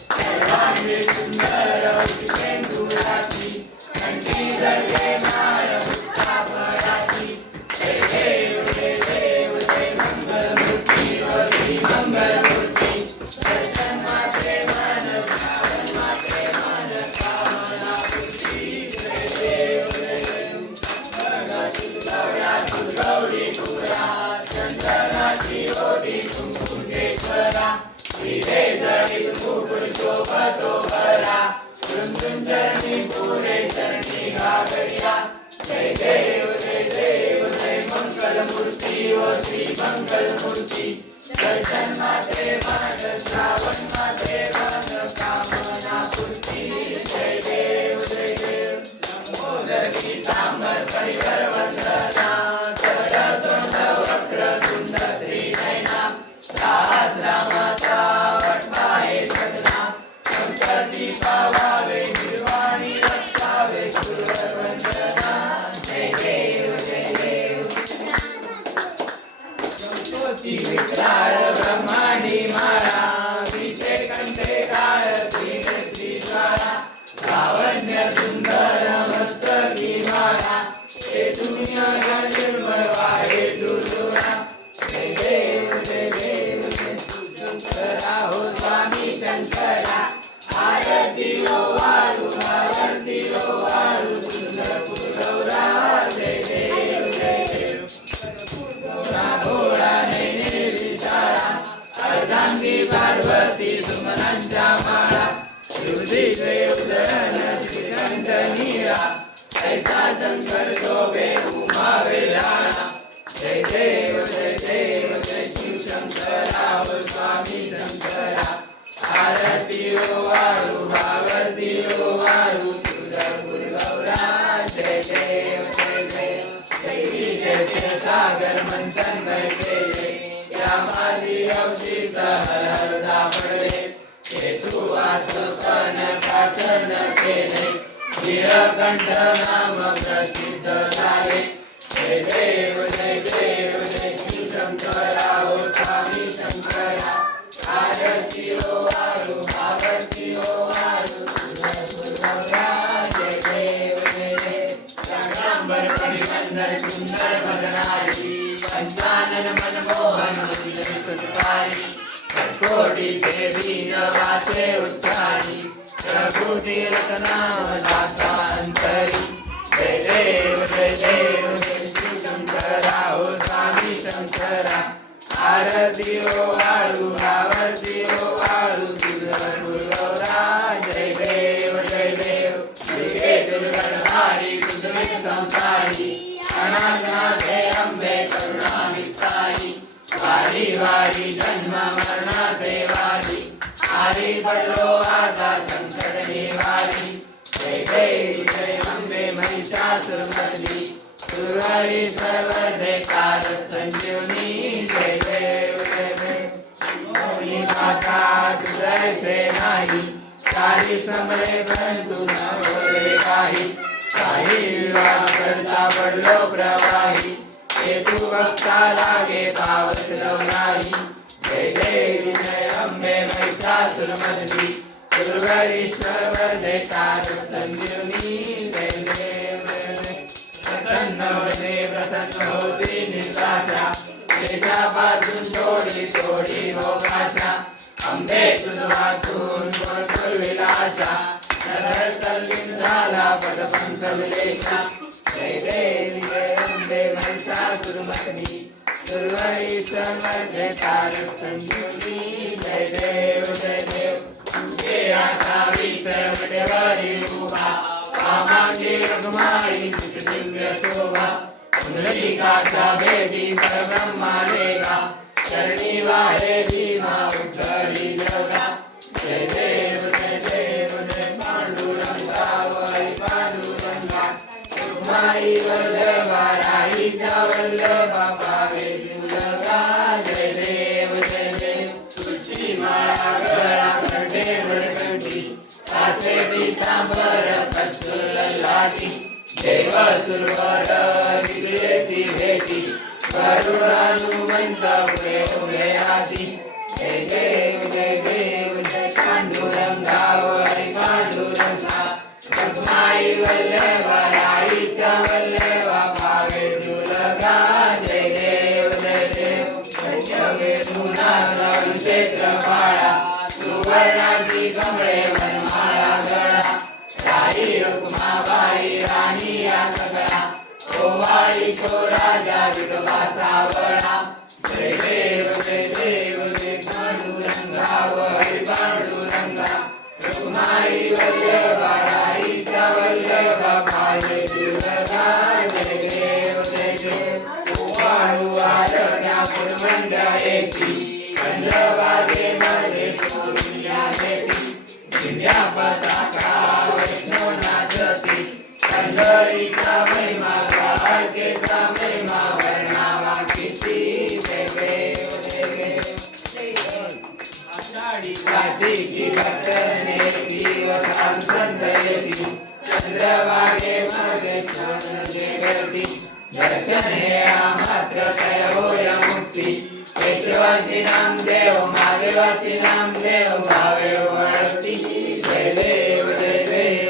सर्वांगी सुंदर उषेंदुराची कंठी जळके माळ मुक्ताफळाची जय देव जय देव जय मंगलमूर्ती व श्री मंगलमूर्ती दर्शन मात्रे मन श्रावण मात्रे मन कामना पूर्ती जय देव जय देव गौरातुल गौरी पुरा चंदनाची ओटी कुंकुमेश्वरा श्रीरे जळीत मुकुट शोभतो बरा झुंझुन चरणी पुरे चरणी घागरिया जय देव जय देव जय मंगलमूर्ती व श्री मंगलमूर्ती दर्शन मात्रे मन श्रावण मात्रे मन कामना पूर्ती जय देव जय देव लंबोदर पीतांबर परिकर वंदना सरसुंद वक्रतुंड श्रीनयना सहस्रमाता वटवाहे सदना संकटी पावावे निर्वाणी रक्षावे गुरुवर वंदना जय देव जय देव गणपती विक्राळ ब्रह्मांडी माळा विषे कंठे काळ श्रीद्वारा लावण्य सुंदर मस्तकी माळा हे दुनिया निर्मळ वाहे दुर्गुणा जय देव जय देव जय शंकरा हो स्वामी शंकरा आरती हो वाळू आरती हो वाळू सुंदर पुरवरा जय देव जय देव गौरा भोळा नैने विचारा अर्धांगी पार्वती सुमनांच्या माळा शिवदिवे उदयन श्रीकंठ नीरा ऐसा शंकर शोभे उमावे राणा जय देव जय शिव शंकरा हो स्वामी शंकरा आरती हो वाळू भावती हो वाळू सुंदर गौरा जय देव जय सागर मंथन केले यामादी अवचित हर हर सापडले हेतू आसपन शासन केले नीलकंठ नाम प्रसिद्ध झाले जय देव जय शिव शंकरा हो स्वामी शंकरा आरती हो वाळू आरती हो वाळू जय देव रंगांबर परिबंधन सुंदर बदनारी पंचानन मनमोहन सुतकारी कोटी देवी वाचे उच्चारी प्रभु तीर्थ नाम दाता अंतरी जय देव जय शिव शंकरा हो स्वामी शंकरा आरती हो वाळू आरती हो वाळू गौरा जय देव श्री दुर्गधारी कुसुमित संसारी अनाथनाथे अंबे करुणा विस्तारी वारी वारी जन्म मरणाचे वारी आरी पडलो आता संकट निवारी जय देव जय अंबे महिषासुरमर्दिनी सुरहरी सर्व देकार संजीवनी जय देव मोहिनी माता तुझे नाही काही समरे परंतु न होते काही विवाद करता पडलो प्रवाही हेतू भक्ता लागे पावसलो नाही जय देव जय अंबे महिषासुरमर्दिनी सुरहरीश्वर देकार संजीवनी जय देव प्रसन्न होती निराशा देशापासून थोडी थोडी भोगाशा अंबे तुझवातून विलाशा नरहर तल्लीन झाला पदपंख विलेशा जय देव जय अंबे महिषासुरमर्दिनी सुरहरीश्वर देकार संजीवनी जय देव अंबे आता विषवटेवरी उभा कामांगी रघुमाई दिव्य शोभा पुंडलिकाचा भेटी परब्रह्मालेगा चरणी वाहे भीमा उद्धरी जगा जय देव जय पांडुरंगा वै पांडुरंगा रुक्माई वल्लभा राहीचा वल्लभा पावे जीवलगा जय देव तुझी माळा गळा कंठे वडकंठी साचे पीतांबर कस्तुर लाटी देव सुरवर विवेकी भेटी गरुडानुमंत पुढे उभे राहती जय देव जय पांडुरंगा हरी पांडुरंगा रखमाई वल्लभ राईच्या वल्लभा भावे तुलगा जय देव वेणुनादा क्षेत्रपाळा सुवर्णाची कमळे वनमाळा गळा राई रुक्माबाई राणी या सगळा ओवाळी तो राजा विठोबा सावळा जय देव जय पांडुरंगा हरी पांडुरंगा रखमाई वल्लभा राईच्या वल्लभा भावे तुलगा जय देव ओवाळू आरण्या मंडळेची चंद्रभागेमध्ये सोनिया देवी दिव्या पताका वैष्णवनाथी पंढरीचा महिमा द्वारकेचा महिमा वर्णावा किती जय देव आषाढी कार्तिकी भक्तनेती वसाल संतयती चंद्रभागेमध्ये सोनगे गर्दी दर्शने मात्र तय होय मुक्ती केशवाची नामदेव महादेवाची नामदेव भावे वळती जय देव जय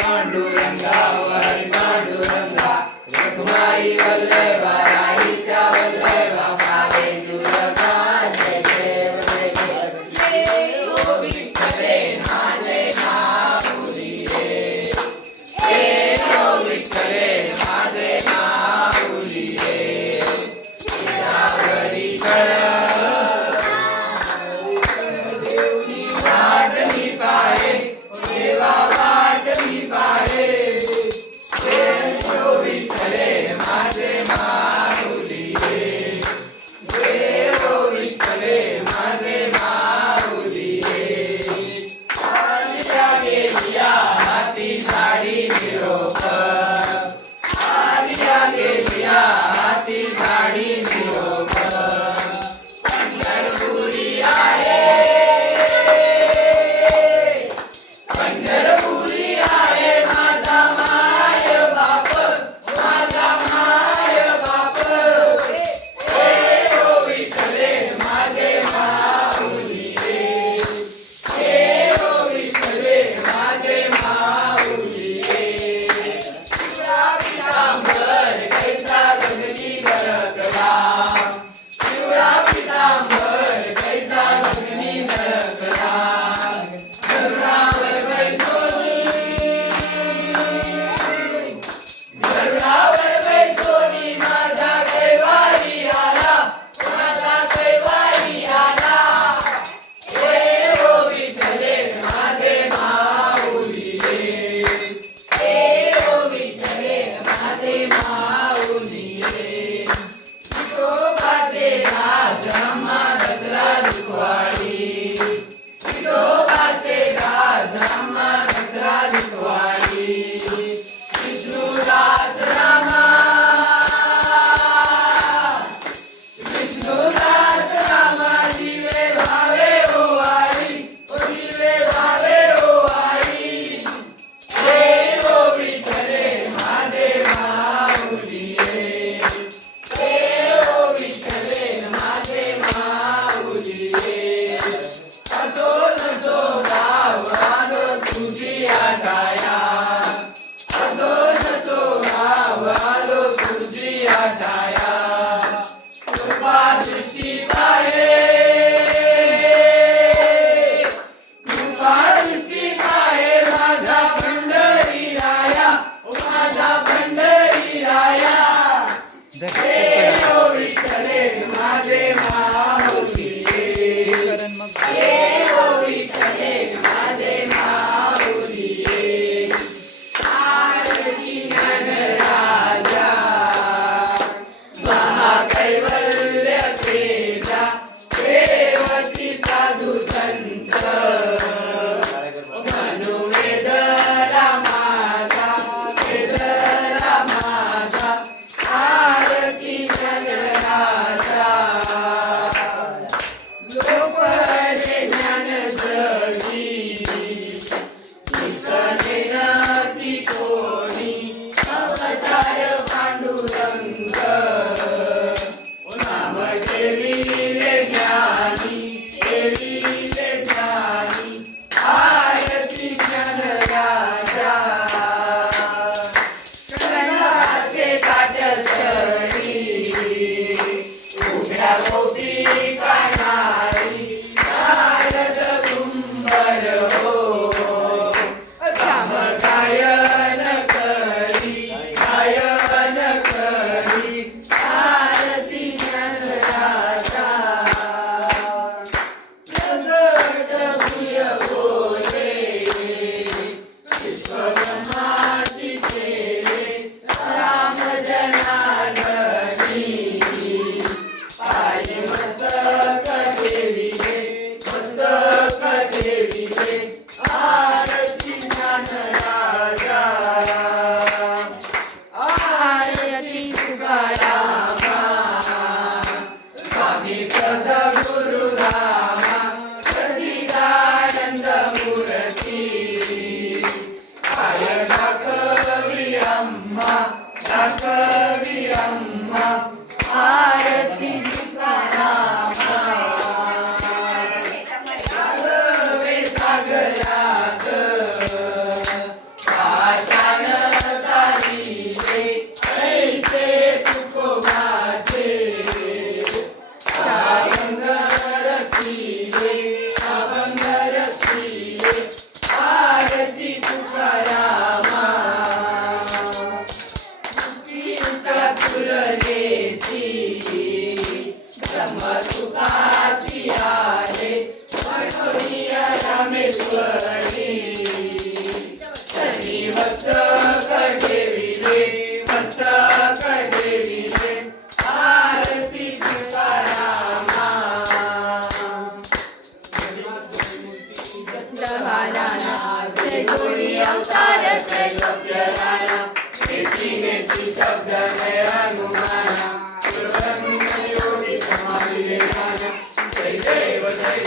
पांडुरंगा हरी पांडुरंगा रखमाई वल्लभा राईच्या वल्लभा भावे तुलगा जय देव ओ विठ्ठले माझे माऊली ओ विठ्ठले माझे माऊली शिरावरी वाटली पाहे हो गायन करी गायन करी आरती ज्ञानराजा प्रगट भूय बोले विश्वब्रह्माची केले राम जनार्दनी पाय मस्तक ठेविले मस्तक ठेविले आरती ज्ञानराजा आरती तुकारामा स्वामी सद्गुरु रामा सच्चिदानंद मूर्ती पाय दाखवी अम्मा आरती तुकारामा सागवे सागरात पाषाण चालिले ऐसे तुकोबाचे अभंग रक्षिले आरती तुकारामा तुरदेशी समतुकाची आले मनोरिया रामेश्वरी शनी मस्तक ठेविले आरती तुकारामा गंधहाराना जय गोरी अवतार त्रैलोक्य राणा नेती शब्द नय हनुमाना योगी समाविले ज्ञान जय देव जय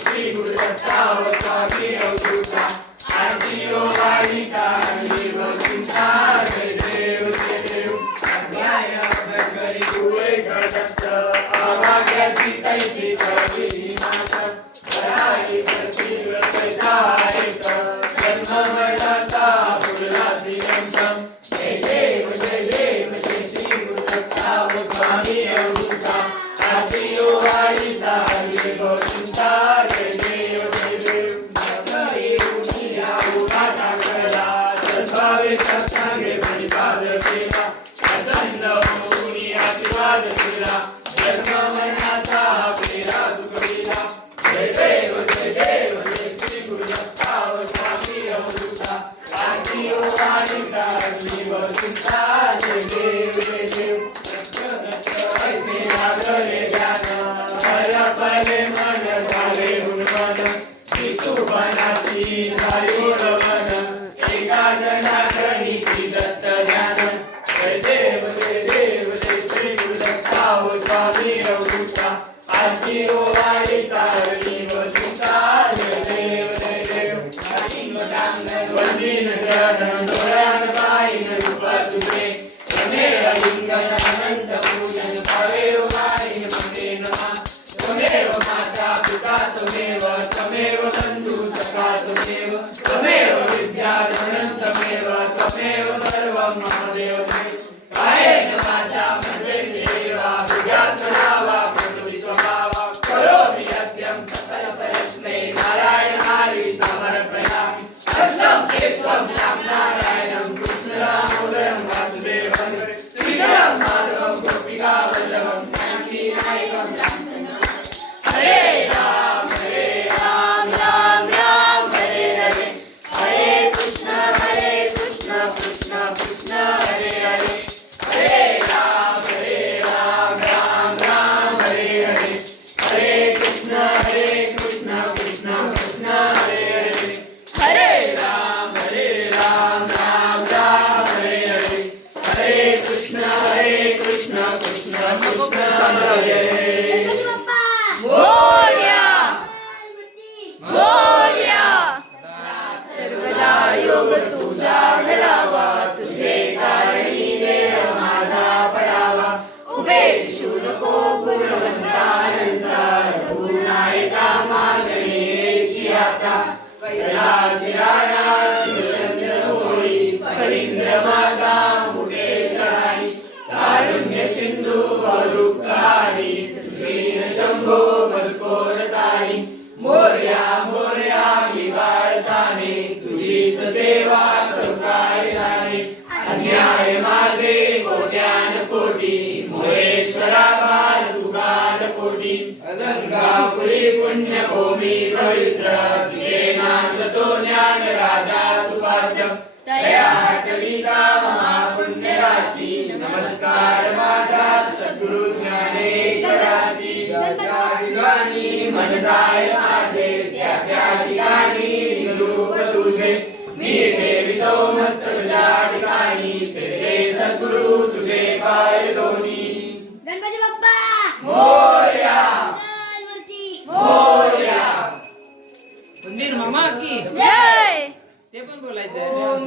श्री गुरुदत्ता स्वामी अवधूता आरती ओ वाणिका देव चिंता जय देव अध्याय करी हुए गडस्त अभाग्याची कैसी करी नाथ कराई प्रतिव्रत धारित जन्म मरणाचा पुरला श्रीरंगम जय देव जय श्री गुरुदत्ता स्वामी अवधूता आरती ओ वाणिका देव चिंता जय देव जय उठा करा सद्भावे सत्संगे परिपाद केला प्रसन्न होऊनी आशीर्वाद केला जन्म मरणाचा फेरा चुकविला जय देव जय श्री गुरुदत्ता स्वामी अवधूता आरती ओ वाणिका देव चिंता जय देव ऐसे लागले ध्यान हरपले मन झाले हुनमन विठुपणाची झाली ओळवण एका जनार्दनी श्री दत्त ध्यान जय देव जय श्री गुरुदत्ता स्वामी अवधूता आरती ओ वाणिका देव चिंता जय देव वंदीन चरण डोळ्यान पाहिन रूप तुझे त्वमेव लिंगन अनंत पूजन भावे वाणीन मते नमः त्वमेव माता पिता त्वमेव बंधु सखा त्वमेव विद्याधनं त्वमेव सर्वं महादेव कायेन वाचा मनसेन्द्रियैर्वा विद्यात्मना प्रकृति स्वभावा करोमि यज्ञं सकलपरस्मै नारायण हरि समर्पयामि अस्तं केत्वं रामनारायणं कृष्णदामोदरं वासुदेवं श्रीराम माधवं गोपिकावल्लभं जानकीनायकं हरे राम राम राम हरे हरे हरे कृष्ण कृष्ण कृष्ण हरे हरे हरे राम राम राम हरे हरे हरे कृष्ण कृष्ण कृष्ण हरे हरे हरे राम राम राम हरे हरे हरे कृष्ण कृष्ण कृष्ण हरे हरे सर्वदा योग तुझा घडावा तुझे कारणी देव माझा पडावा उभे विशू नको गुणवंतानंता रघुनायका मागणे आता कैलासी राणा शिवचंद्र होळी फळींद्र माता मुठे चढाई कारुण्य सिंधू बहुरूपकारी वीर शंभो मजकोर तारी मोरया मोरया सेवा करू काय जाणे अन्याय माझे कोट्यान कोटी मोरेश्वरा बाल तू बाल कोटी रंगापुरी पुण्यभूमी पवित्र तिथे नांदतो ज्ञान राजा सुपात्र तया कलिका महापुण्य राशी नमस्कार माझा सद्गुरु ज्ञानेश्वराशी त्या ठिकाणी मन जाय माझे त्या ठिकाणी निरूप तुझे मी ठेवितो मस्तक त्या ठिकाणी तेरे सद्गुरु तुझे पाय दोन्ही गणपती बाप्पा मोरया गणपती मोरया मंदिर मामा की जय ते पण बोलायचं